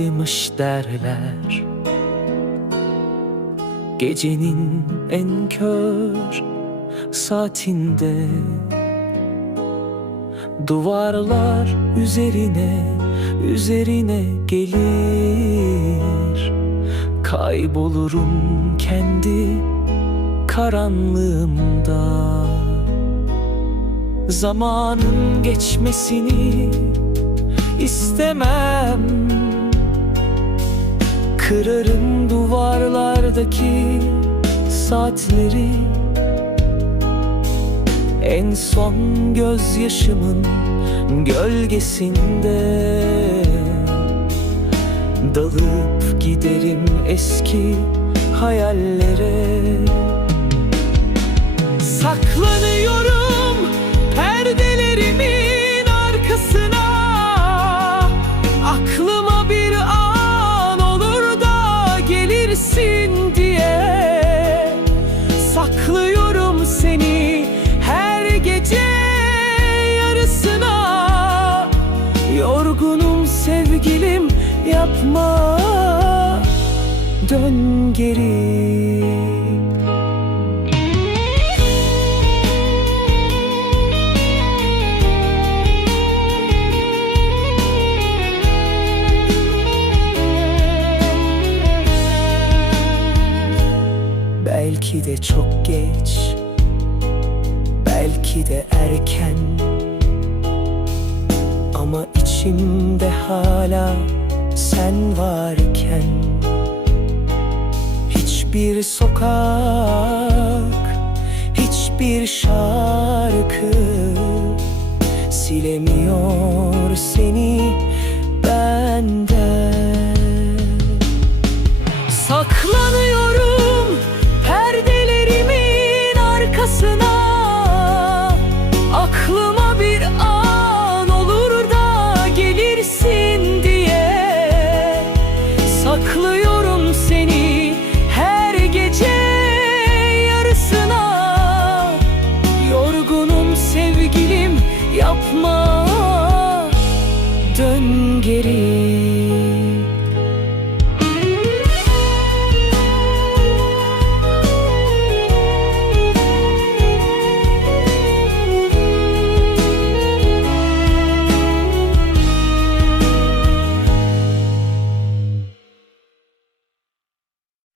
kolaymış derler. Gecenin en kör saatinde Duvarlar üzerine, üzerine gelir. Kaybolurum kendi karanlığımda. Zamanın geçmesini istemem Kırarım duvarlardaki saatleri. En son gözyaşımın gölgesinde Dalıp giderim eski hayallere gelirsin diye Saklıyorum seni her gece yarısına. Yorgunum sevgilim yapma. Dön geri Belki de çok geç Belki de erken. Ama içimde hala sen varken Hiçbir sokak Hiçbir şarkı Silemiyor seni yapma. Dön geri.